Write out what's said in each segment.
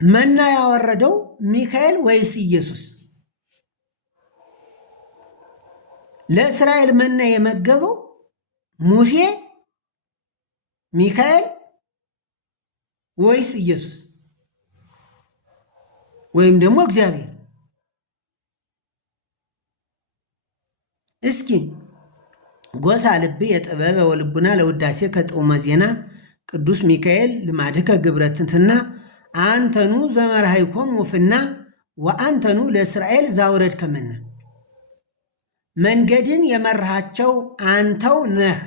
መና ያወረደው ሚካኤል ወይስ ኢየሱስ? ለእስራኤል መና የመገበው ሙሴ፣ ሚካኤል ወይስ ኢየሱስ ወይም ደግሞ እግዚአብሔር? እስኪ ጎሳ ልብ የጥበበ ወልቡና ለውዳሴ ከጥዑመ ዜና ቅዱስ ሚካኤል ልማድከ ግብረትንትና አንተኑ ዘመርሃይኮም ውፍና ወአንተኑ ለእስራኤል ዛውረድ ከመና መንገድን የመራሃቸው አንተው ነህ፣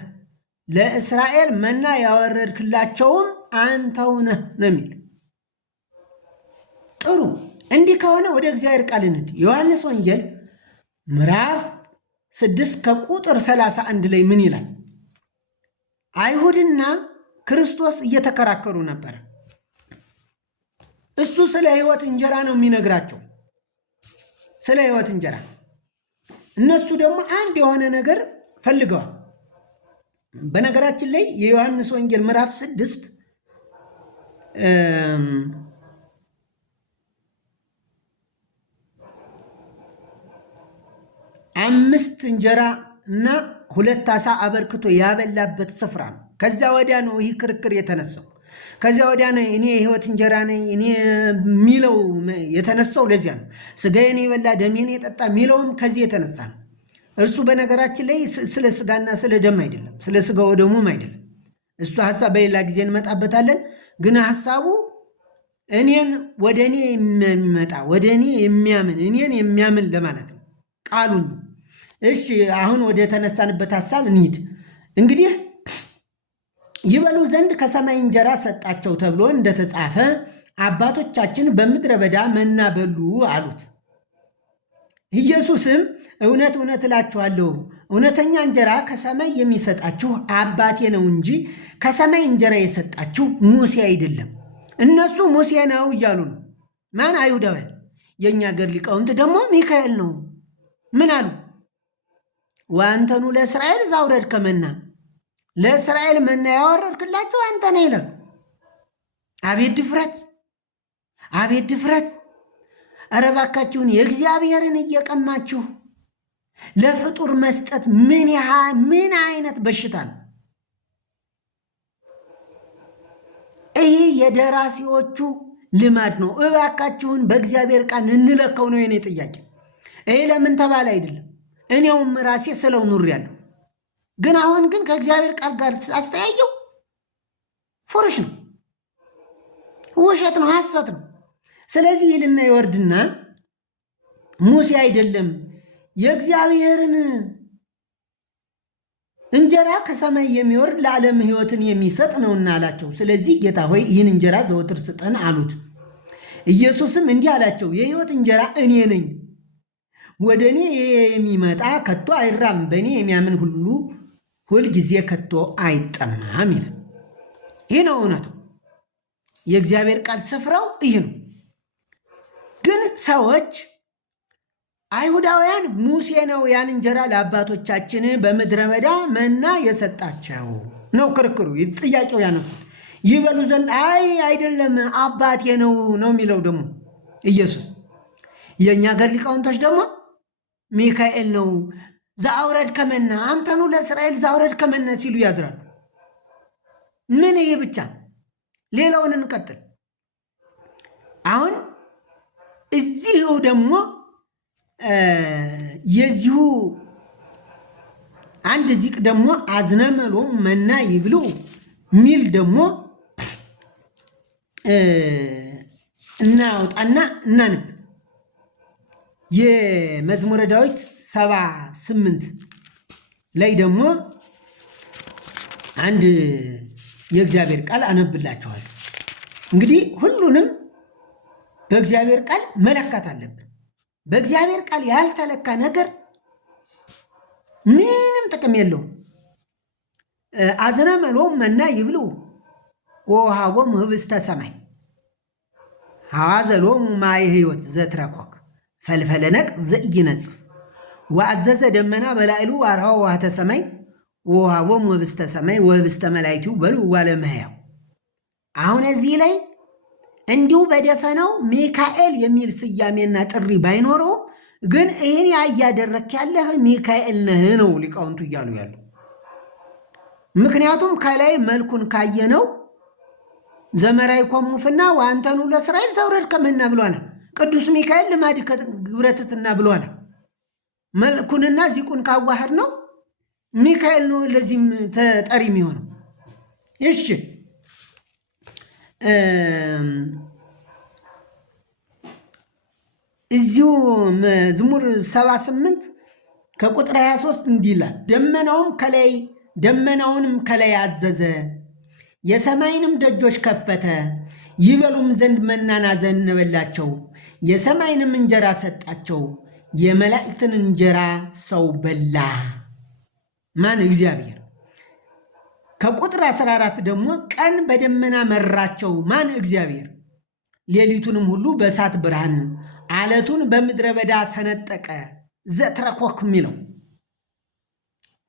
ለእስራኤል መና ያወረድክላቸውም አንተው ነህ ነው የሚል። ጥሩ። እንዲህ ከሆነ ወደ እግዚአብሔር ቃል እንሂድ። ዮሐንስ ወንጌል ምዕራፍ 6 ከቁጥር 31 ላይ ምን ይላል? አይሁድና ክርስቶስ እየተከራከሩ ነበር። እሱ ስለ ሕይወት እንጀራ ነው የሚነግራቸው፣ ስለ ሕይወት እንጀራ። እነሱ ደግሞ አንድ የሆነ ነገር ፈልገዋል። በነገራችን ላይ የዮሐንስ ወንጌል ምዕራፍ 6 5 እንጀራ እና 2 ዓሣ አበርክቶ ያበላበት ስፍራ ነው። ከዚያ ወዲያ ነው ይህ ክርክር የተነሳው። ከዚያ ወዲያ ነው እኔ የሕይወት እንጀራ ነኝ እኔ የሚለው የተነሳው። ለዚያ ነው ስጋዬን የበላ ደሜን የጠጣ የሚለውም ከዚህ የተነሳ ነው። እርሱ በነገራችን ላይ ስለ ስጋና ስለ ደም አይደለም፣ ስለ ስጋው ደሙም አይደለም። እሱ ሐሳብ በሌላ ጊዜ እንመጣበታለን። ግን ሐሳቡ እኔን ወደ እኔ የሚመጣ ወደ እኔ የሚያምን እኔን የሚያምን ለማለት ነው፣ ቃሉን ነው። እሺ አሁን ወደ ተነሳንበት ሐሳብ እንሂድ። እንግዲህ ይበሉ ዘንድ ከሰማይ እንጀራ ሰጣቸው ተብሎ እንደተጻፈ አባቶቻችን በምድረ በዳ መና በሉ አሉት። ኢየሱስም እውነት እውነት እላችኋለሁ እውነተኛ እንጀራ ከሰማይ የሚሰጣችሁ አባቴ ነው እንጂ ከሰማይ እንጀራ የሰጣችሁ ሙሴ አይደለም። እነሱ ሙሴ ነው እያሉ ነው። ማን? አይሁዳውያን። የእኛ አገር ሊቃውንት ደግሞ ሚካኤል ነው። ምን አሉ? ወአንተኑ ለእስራኤል ዛውረድ ከመና፣ ለእስራኤል መና ያወረድክላችሁ አንተ ነህ ይላሉ። አቤት ድፍረት! አቤት ድፍረት! ኧረ እባካችሁን የእግዚአብሔርን እየቀማችሁ ለፍጡር መስጠት ምን አይነት በሽታ ነው? ይህ የደራሲዎቹ ልማድ ነው። እባካችሁን በእግዚአብሔር ቃል እንለከው ነው የኔ ጥያቄ። ይህ ለምን ተባለ አይደለም፣ እኔውም ራሴ ስለው ኑሬያለሁ። ግን አሁን ግን ከእግዚአብሔር ቃል ጋር አስተያየው ፉርሽ ነው፣ ውሸት ነው፣ ሐሰት ነው። ስለዚህ ይልና ይወርድና ሙሴ አይደለም የእግዚአብሔርን እንጀራ ከሰማይ የሚወርድ ለዓለም ሕይወትን የሚሰጥ ነውና አላቸው። ስለዚህ ጌታ ሆይ ይህን እንጀራ ዘወትር ስጠን አሉት። ኢየሱስም እንዲህ አላቸው፣ የሕይወት እንጀራ እኔ ነኝ። ወደ እኔ የሚመጣ ከቶ አይራም፣ በእኔ የሚያምን ሁሉ ሁል ጊዜ ከቶ አይጠማም ይላል። ይህ ነው እውነቱ። የእግዚአብሔር ቃል ስፍራው ይህ ነው። ግን ሰዎች አይሁዳውያን ሙሴ ነው ያን እንጀራ ለአባቶቻችን በምድረ በዳ መና የሰጣቸው ነው ክርክሩ፣ ጥያቄው ያነሱት። ይበሉ ዘንድ አይደለም አባቴ ነው የሚለው ደግሞ ኢየሱስ። የእኛ አገር ሊቃውንቶች ደግሞ ሚካኤል ነው ዛውረድ ከመና፣ አንተኑ ለእስራኤል ዛውረድ ከመና ሲሉ ያድራሉ። ምን ይሄ ብቻ? ሌላውን እንቀጥል። አሁን እዚሁ ደግሞ የዚሁ አንድ ዚቅ ደግሞ አዝነመሎ መና ይብሉ ሚል ደግሞ እናውጣና እናንብ። የመዝሙረ ዳዊት 78 ላይ ደግሞ አንድ የእግዚአብሔር ቃል አነብላችኋል። እንግዲህ ሁሉንም በእግዚአብሔር ቃል መለካት አለብን። በእግዚአብሔር ቃል ያልተለካ ነገር ምንም ጥቅም የለውም። አዝነመሎም መና ይብሉ ወውሃቦሙ ህብስተ ሰማይ ሐዋዘሎሙ ማየ ሕይወት ዘትረኮክ ፈልፈለ ነቅ ዘኢይነጽፍ ወአዘዘ ደመና በላዕሉ ወአርኀ ውሃተ ሰማይ ወውሃቦሙ ህብስተ ሰማይ ወህብስተ መላእክቱ በልዑ ዋለ እምሕያው። አሁን እዚህ ላይ እንዲሁ በደፈነው ሚካኤል የሚል ስያሜና ጥሪ ባይኖረው ግን ይህን እያደረክ ያለህ ሚካኤል ነህ ነው ሊቃውንቱ እያሉ ያሉ። ምክንያቱም ከላይ መልኩን ካየነው ዘመራዊ ኮሙፍና ወአንተኑ ለእስራኤል ተውረድ ከመና ብሏል። ቅዱስ ሚካኤል ልማድ ግብረትትና ብሏል። መልኩንና ዚቁን ካዋህድ ነው ሚካኤል ነው ለዚህም ተጠሪ የሚሆነው። እሺ እዚሁ መዝሙር 78 ከቁጥር 23 እንዲህ ይላል፣ ደመናውንም ከላይ አዘዘ፣ የሰማይንም ደጆች ከፈተ፣ ይበሉም ዘንድ መናን አዘነበላቸው፣ የሰማይንም እንጀራ ሰጣቸው፣ የመላእክትን እንጀራ ሰው በላ። ማን? እግዚአብሔር። ከቁጥር 14 ደግሞ ቀን በደመና መራቸው። ማን? እግዚአብሔር። ሌሊቱንም ሁሉ በእሳት ብርሃን፣ አለቱን በምድረ በዳ ሰነጠቀ። ዘትረኮክ የሚለው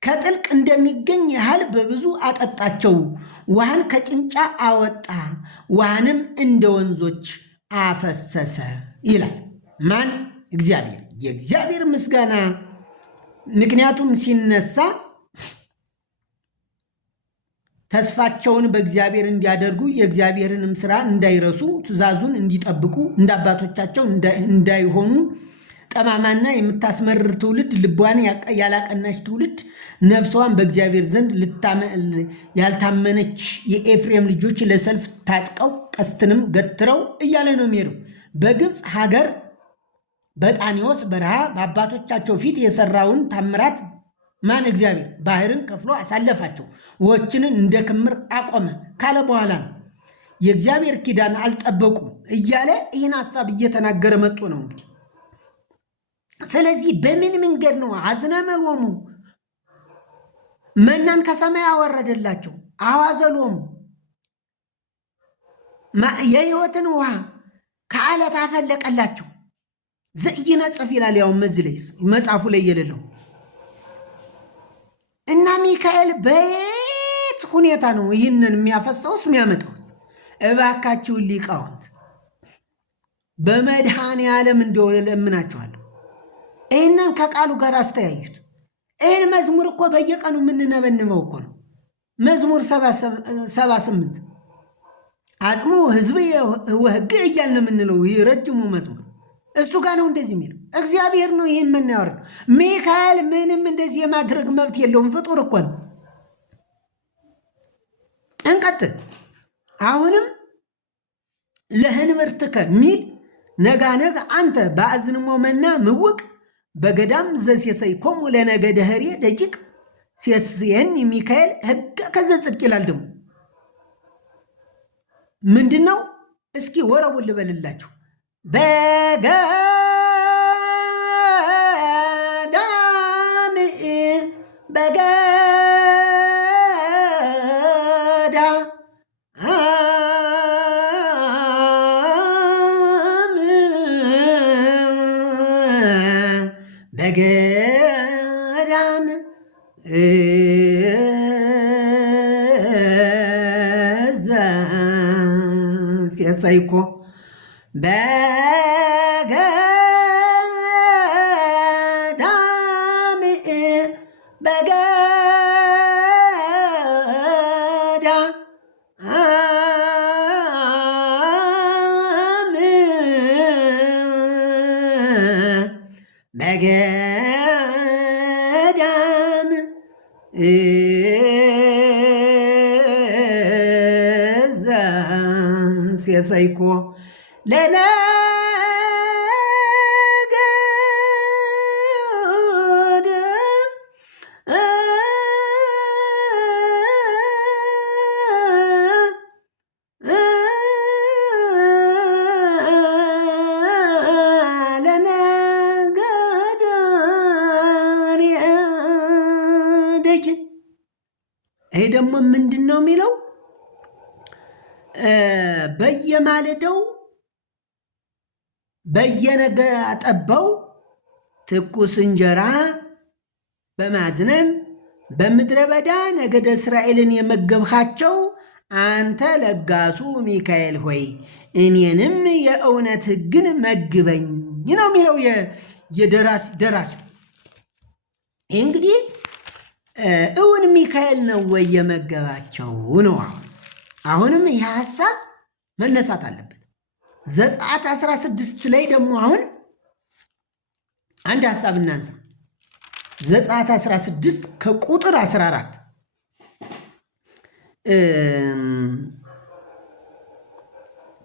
ከጥልቅ እንደሚገኝ ያህል በብዙ አጠጣቸው፣ ውሃን ከጭንጫ አወጣ፣ ውሃንም እንደ ወንዞች አፈሰሰ ይላል። ማን? እግዚአብሔር። የእግዚአብሔር ምስጋና። ምክንያቱም ሲነሳ ተስፋቸውን በእግዚአብሔር እንዲያደርጉ የእግዚአብሔርንም ስራ እንዳይረሱ ትእዛዙን እንዲጠብቁ እንደ አባቶቻቸው እንዳይሆኑ ጠማማና የምታስመርር ትውልድ ልቧን ያላቀናች ትውልድ ነፍሷን በእግዚአብሔር ዘንድ ያልታመነች የኤፍሬም ልጆች ለሰልፍ ታጥቀው ቀስትንም ገትረው እያለ ነው የሚሄደው። በግብፅ ሀገር በጣኒዎስ በረሃ በአባቶቻቸው ፊት የሰራውን ታምራት ማን? እግዚአብሔር። ባህርን ከፍሎ አሳለፋቸው፣ ውኆችንን እንደ ክምር አቆመ ካለ በኋላ ነው የእግዚአብሔር ኪዳን አልጠበቁም እያለ ይህን ሀሳብ እየተናገረ መጥቶ ነው እንግዲህ። ስለዚህ በምን መንገድ ነው? አዝነመሎሙ መናን ከሰማይ አወረደላቸው፣ አዋዘሎሙ የሕይወትን ውሃ ከአለት አፈለቀላቸው። ዘኢይነጽፍ ይላል። ያው መጽሐፉ ላይ የሌለው እና ሚካኤል በየት ሁኔታ ነው ይህንን የሚያፈሰውስ የሚያመጣው? እባካችሁን ሊቃውንት በመድኃኔ ዓለም እንደው ለምናችኋለሁ፣ ይህንን ከቃሉ ጋር አስተያዩት። ይህን መዝሙር እኮ በየቀኑ የምንነበንበው እኮ ነው። መዝሙር 78 አጽሙ ሕዝብ ወሕግ እያልን የምንለው ይህ ረጅሙ መዝሙር እሱ ጋር ነው እንደዚህ የሚለው። እግዚአብሔር ነው ይህን የምናወርድ። ሚካኤል ምንም እንደዚህ የማድረግ መብት የለውም። ፍጡር እኮ ነው። እንቀጥል። አሁንም ለህንብርትከ ሚል ነጋነግ አንተ በአዝንሞ መና ምውቅ በገዳም ዘሴሰይኮሙ ለነገደ ኅሬ ደቂቅ ሴስየኒ ሚካኤል ሕገ ከዘ ጽድቅ ይላል። ደግሞ ምንድን ነው? እስኪ ወረውን ልበልላችሁ። በገዳም በገዳም ዘሴሰይኮ በገዳም በገዳም ዘሴሰይኮ ለነገድ ደኪ። ይሄ ደግሞ ምንድን ነው የሚለው? በየማለዳው በየነገ አጠባው ትኩስ እንጀራ በማዝነም በምድረ በዳ ነገደ እስራኤልን የመገብካቸው አንተ ለጋሱ ሚካኤል ሆይ እኔንም የእውነት ሕግን መግበኝ ነው የሚለው ደራሲ። ይህ እንግዲህ እውን ሚካኤል ነው ወይ የመገባቸው ነው። አሁንም ይህ ሀሳብ መነሳት አለበት። ዘጸአት 16 ላይ ደግሞ አሁን አንድ ሀሳብ እናንሳ። ዘጸአት 16 ከቁጥር 14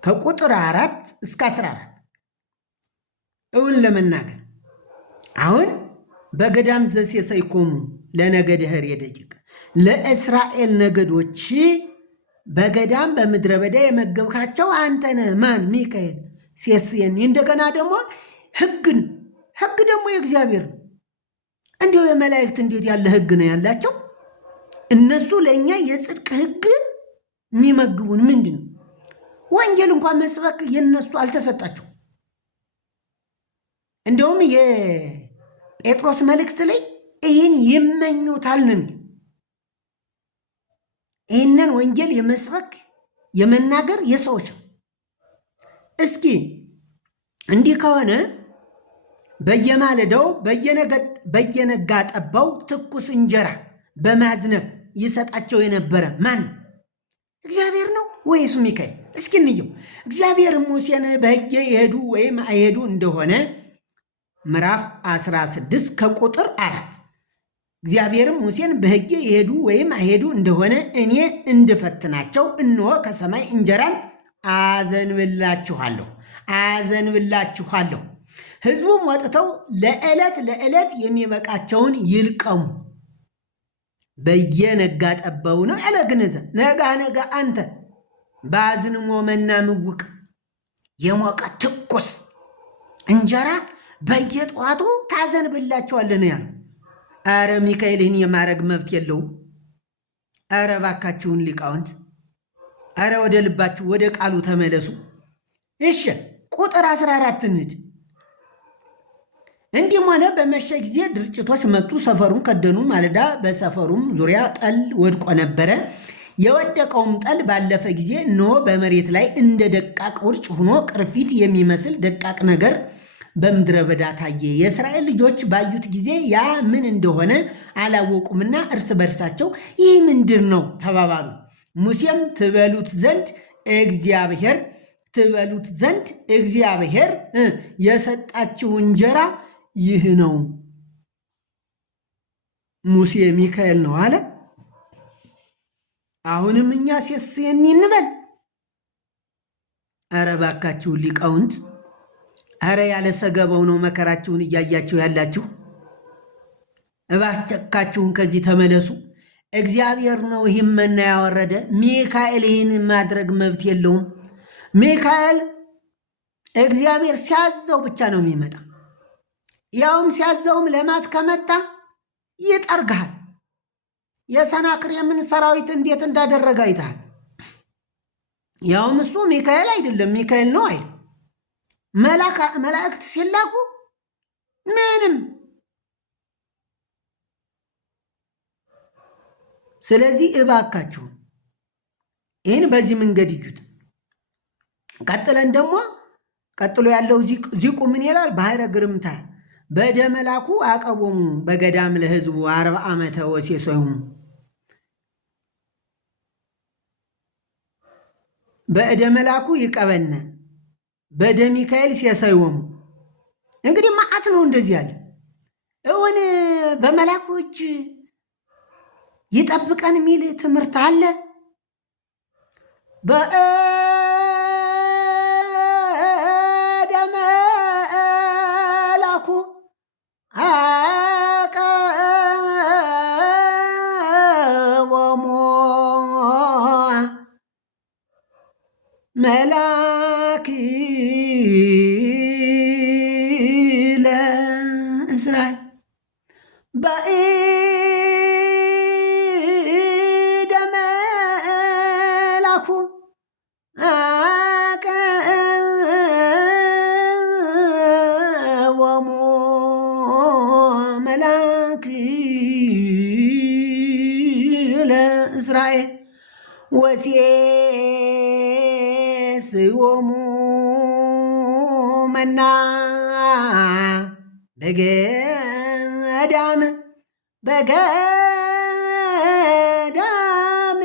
ከቁጥር 4 እስከ 14 እውን ለመናገር አሁን በገዳም ዘሴሰይኮሙ ለነገደ ኅሩየ ደቂቅ ለእስራኤል ነገዶች በገዳም በምድረ በዳ የመገብካቸው አንተ ነህ። ማን? ሚካኤል ሴስየኒ። እንደገና ደግሞ ሕግ ደግሞ የእግዚአብሔር ነው። እንዲሁ የመላእክት እንዴት ያለ ሕግ ነው ያላቸው? እነሱ ለእኛ የጽድቅ ሕግ የሚመግቡን ምንድን ነው? ወንጌል እንኳን መስበክ የነሱ አልተሰጣቸው። እንደውም የጴጥሮስ መልእክት ላይ ይህን ይመኙታል ነው የሚል። ይህንን ወንጌል የመስበክ የመናገር የሰዎች ነው። እስኪ እንዲህ ከሆነ በየማለዳው በየነጋ ጠባው ትኩስ እንጀራ በማዝነብ ይሰጣቸው የነበረ ማን? እግዚአብሔር ነው ወይስ ሚካኤል? እስኪ እንየው። እግዚአብሔር ሙሴን በሕጌ ይሄዱ ወይም አይሄዱ እንደሆነ ምዕራፍ 16 ከቁጥር 4 እግዚአብሔርም ሙሴን በሕጌ ይሄዱ ወይም አይሄዱ እንደሆነ እኔ እንድፈትናቸው እነሆ ከሰማይ እንጀራን አዘንብላችኋለሁ። ሕዝቡም ወጥተው ለዕለት የሚበቃቸውን ይልቀሙ። በየነጋ ጠባው ነው ያለ። ግንዘ ነጋ አንተ በአዝንሞ መና ምውቅ የሞቀ ትኩስ እንጀራ በየጠዋቱ ታዘንብላቸዋለህ ነው ያለው። አረ ሚካኤል ይህን የማድረግ መብት የለውም። አረ ባካችሁን ሊቃውንት፣ አረ ወደ ልባችሁ ወደ ቃሉ ተመለሱ። እሺ ቁጥር 14 እንሂድ። እንዲህም ሆነ በመሸ ጊዜ ድርጭቶች መጡ፣ ሰፈሩን ከደኑ። ማለዳ በሰፈሩም ዙሪያ ጠል ወድቆ ነበረ። የወደቀውም ጠል ባለፈ ጊዜ እነሆ በመሬት ላይ እንደ ደቃቅ ውርጭ ሆኖ ቅርፊት የሚመስል ደቃቅ ነገር በምድረ በዳ ታየ። የእስራኤል ልጆች ባዩት ጊዜ ያ ምን እንደሆነ አላወቁምና እርስ በርሳቸው ይህ ምንድር ነው ተባባሉ። ሙሴም ትበሉት ዘንድ እግዚአብሔር የሰጣችሁ እንጀራ ይህ ነው። ሙሴ ሚካኤል ነው አለ። አሁንም እኛ ሴስየኒ እንበል? አረ ባካችሁ ሊቃውንት፣ አረ ያለ ሰገባው ነው መከራችሁን እያያችሁ ያላችሁ። እባካችሁን ከዚህ ተመለሱ። እግዚአብሔር ነው ይህን መና ያወረደ። ሚካኤል ይህን ማድረግ መብት የለውም። ሚካኤል እግዚአብሔር ሲያዘው ብቻ ነው የሚመጣ። ያውም ሲያዘውም ለማት ከመጣ ይጠርግሃል። የሰናክሬምን ሰራዊት እንዴት እንዳደረገ አይተሃል። ያውም እሱ ሚካኤል አይደለም፣ ሚካኤል ነው አይደል? መላእክት ሲላኩ ምንም። ስለዚህ እባካችሁ ይህን በዚህ መንገድ እዩት። ቀጥሎ ያለው ዚቁ ምን ይላል? ባሕረ ግርምታ በእደ መላኩ አቀቦሙ በገዳም ለሕዝቡ 40 ዓመተ ወሴሶሙ። በእደ መላኩ ይቀበነ በእደ ሚካኤል ሴሰዮሙ። እንግዲህ ማዕት ነው እንደዚህ ያለ። እውን በመላኩ እጅ ይጠብቀን የሚል ትምህርት አለ። በእደ መላኩ አቀቦሙ መላኪለ እስራኤል በእደ መላኩ አቀቦሙ መላኪለ እስራኤል ወሴሰዮሙ ስዮሙ መና በገዳም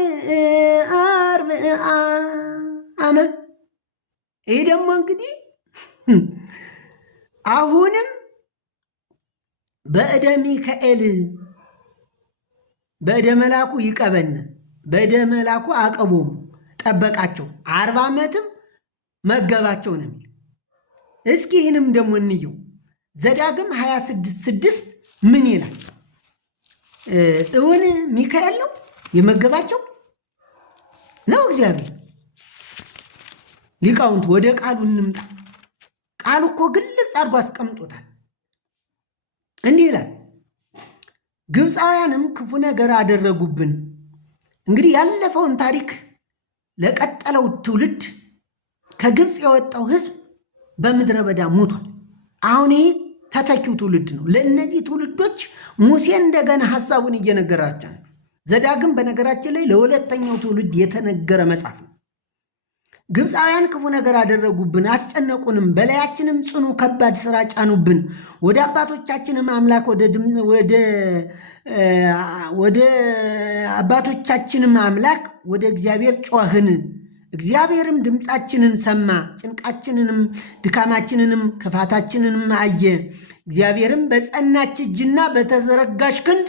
አርብዓ ዓመት። ይህ ደግሞ እንግዲህ አሁንም በእደ ሚካኤል በእደ መላኩ ይቀበን በእደ መላኩ አቀቦሙ ጠበቃቸው 40 ዓመትም መገባቸው ነው የሚል። እስኪ ይህንም ደግሞ እንየው። ዘዳግም 26:6 ምን ይላል? እውን ሚካኤል ነው የመገባቸው ነው እግዚአብሔር? ሊቃውንት ወደ ቃሉ እንምጣ። ቃሉ እኮ ግልጽ አድርጎ አስቀምጦታል። እንዲህ ይላል፣ ግብፃውያንም ክፉ ነገር አደረጉብን። እንግዲህ ያለፈውን ታሪክ ለቀጠለው ትውልድ ከግብፅ የወጣው ሕዝብ በምድረ በዳ ሞቷል። አሁን ይህ ተተኪው ትውልድ ነው። ለእነዚህ ትውልዶች ሙሴ እንደገና ሐሳቡን እየነገራቸው ነው። ዘዳግም በነገራችን ላይ ለሁለተኛው ትውልድ የተነገረ መጽሐፍ ነው። ግብፃውያን ክፉ ነገር አደረጉብን፣ አስጨነቁንም፣ በላያችንም ጽኑ ከባድ ስራ ጫኑብን። ወደ አባቶቻችንም አምላክ ወደ አባቶቻችንም አምላክ ወደ እግዚአብሔር ጮህን። እግዚአብሔርም ድምፃችንን ሰማ፣ ጭንቃችንንም ድካማችንንም ክፋታችንንም አየ። እግዚአብሔርም በጸናች እጅና በተዘረጋች ክንድ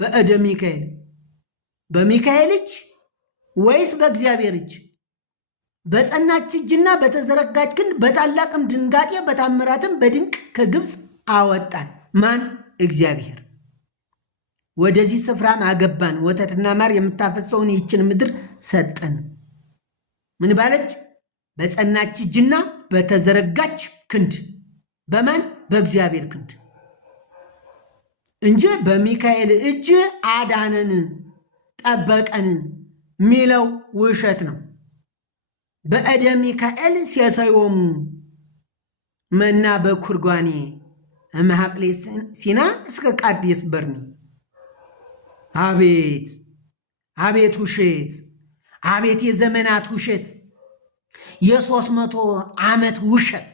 በእደ ሚካኤል፣ በሚካኤል እጅ ወይስ በእግዚአብሔር እጅ? በጸናች እጅና በተዘረጋች ክንድ በታላቅም ድንጋጤ በታምራትም በድንቅ ከግብፅ አወጣን። ማን? እግዚአብሔር። ወደዚህ ስፍራም አገባን፣ ወተትና ማር የምታፈሰውን ይህችን ምድር ሰጠን። ምን ባለች? በጸናች እጅና በተዘረጋች ክንድ። በማን? በእግዚአብሔር ክንድ እንጂ በሚካኤል እጅ አዳነን ጠበቀን ሚለው ውሸት ነው። በእደ ሚካኤል ሲያሳዮሙ መና በኩርጓኔ እመሐቅሌ ሲና እስከ ቃዴስ በርኔ። አቤት አቤት ውሸት! አቤት የዘመናት ውሸት! የ300 ዓመት ውሸት!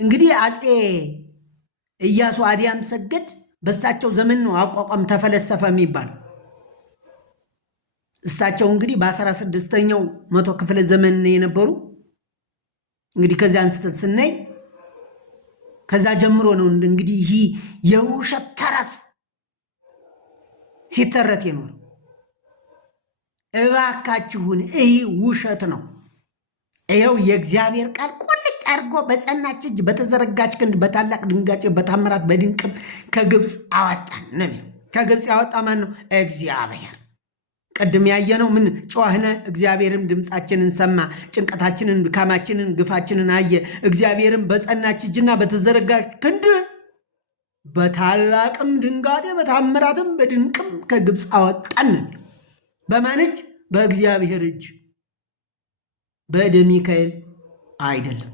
እንግዲህ አፄ ኢያሱ አዲያም ሰገድ በእሳቸው ዘመን ነው አቋቋም ተፈለሰፈ የሚባል። እሳቸው እንግዲህ በ16ኛው መቶ ክፍለ ዘመን የነበሩ እንግዲህ ከዚያ አንስተን ስናይ ከዛ ጀምሮ ነው እንግዲህ ይህ የውሸት ተረት ሲተረት የኖር። እባካችሁን ይህ ውሸት ነው። ይኸው የእግዚአብሔር ቃል ቁልጭ አድርጎ በጸናች እጅ በተዘረጋች ክንድ በታላቅ ድንጋጤ በታምራት በድንቅም ከግብፅ አወጣን ነው። ከግብፅ ያወጣ ማን ነው? እግዚአብሔር። ቅድም ያየነው ምን? ጮህነ፣ እግዚአብሔርም ድምፃችንን ሰማ፣ ጭንቀታችንን፣ ድካማችንን፣ ግፋችንን አየ። እግዚአብሔርም በጸናች እጅና በተዘረጋች ክንድ በታላቅም ድንጋጤ በታምራትም በድንቅም ከግብፅ አወጣን። በማን እጅ? በእግዚአብሔር እጅ፣ በእደ ሚካኤል አይደለም።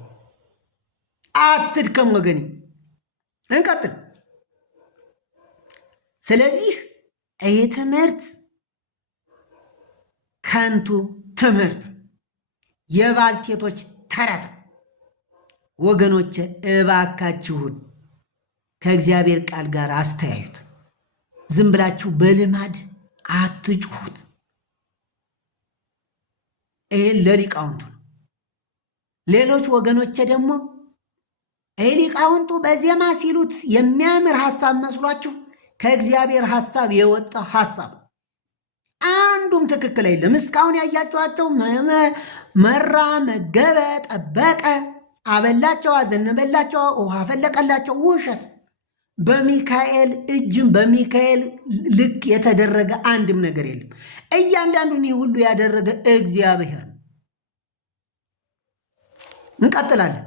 አትድከም ወገኔ፣ እንቀጥል። ስለዚህ ይህ ትምህርት ከንቱ ትምህርት፣ የባልቴቶች ተረት። ወገኖቼ እባካችሁን ከእግዚአብሔር ቃል ጋር አስተያዩት። ዝም ብላችሁ በልማድ አትጩሁት። ይህን ለሊቃውንቱ ነው። ሌሎች ወገኖቼ ደግሞ ይህ ሊቃውንቱ በዜማ ሲሉት የሚያምር ሐሳብ መስሏችሁ ከእግዚአብሔር ሐሳብ የወጣ ሐሳብ አንዱም ትክክል አይደለም። እስካሁን ያያችኋቸው መራ፣ መገበ፣ ጠበቀ፣ አበላቸው፣ አዘነበላቸው፣ ውሃ ፈለቀላቸው ውሸት። በሚካኤል እጅም በሚካኤል ልክ የተደረገ አንድም ነገር የለም። እያንዳንዱን ይህ ሁሉ ያደረገ እግዚአብሔር ነው። እንቀጥላለን።